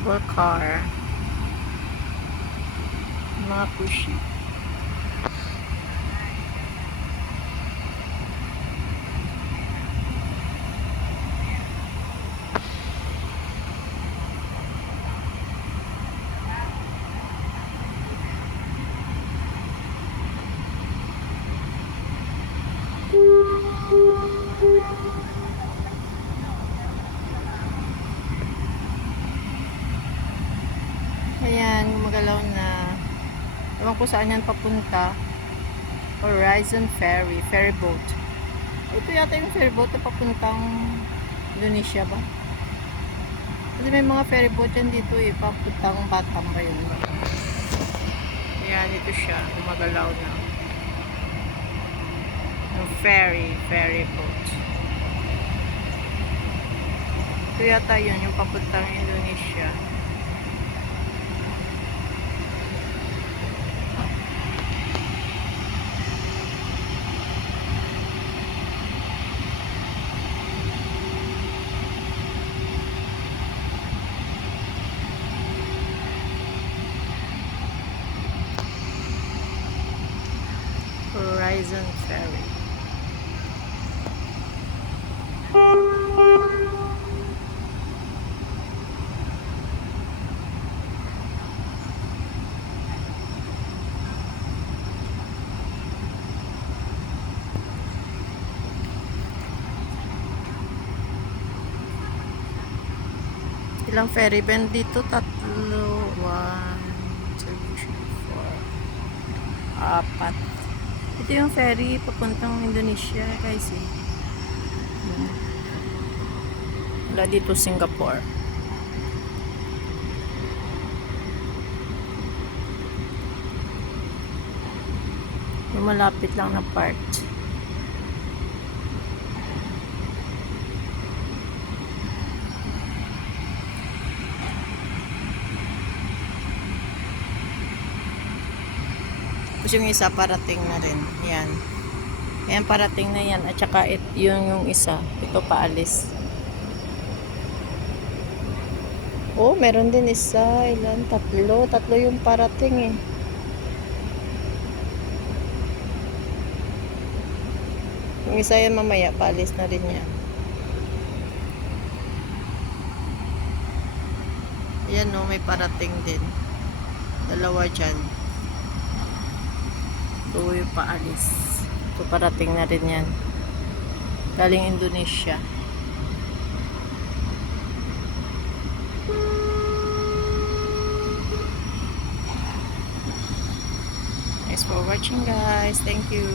cable car. Mga pushy. Ayan, gumagalaw na. Ewan ko saan yan papunta. Horizon Ferry, ferry boat. Ito yata yung ferry boat na papuntang Indonesia ba? Kasi may mga ferry boat yan dito eh, papuntang Batam ba yun ba? Ayan, ito siya, gumagalaw na. Yung ferry boat. Ito yata yun, yung papuntang Indonesia. Horizon Ferry. Ilang ferry bend dito? Tatlo. 1, 2, 3, 4. 4. Ito yung ferry papuntang Indonesia, guys eh. Wala dito Singapore. Yung malapit lang na part. Tapos yung isa parating na rin. Yan. Yan parating na yan. At saka yung isa. Ito paalis. Oh, meron din isa. Ilan? Tatlo. Tatlo yung parating eh. Yung isa yan mamaya. Paalis na rin yan. Ayan no, may parating din. Dalawa dyan. Ito yung paalis. Ito parating na rin yan. Galing Indonesia. Thanks for watching guys. Thank you.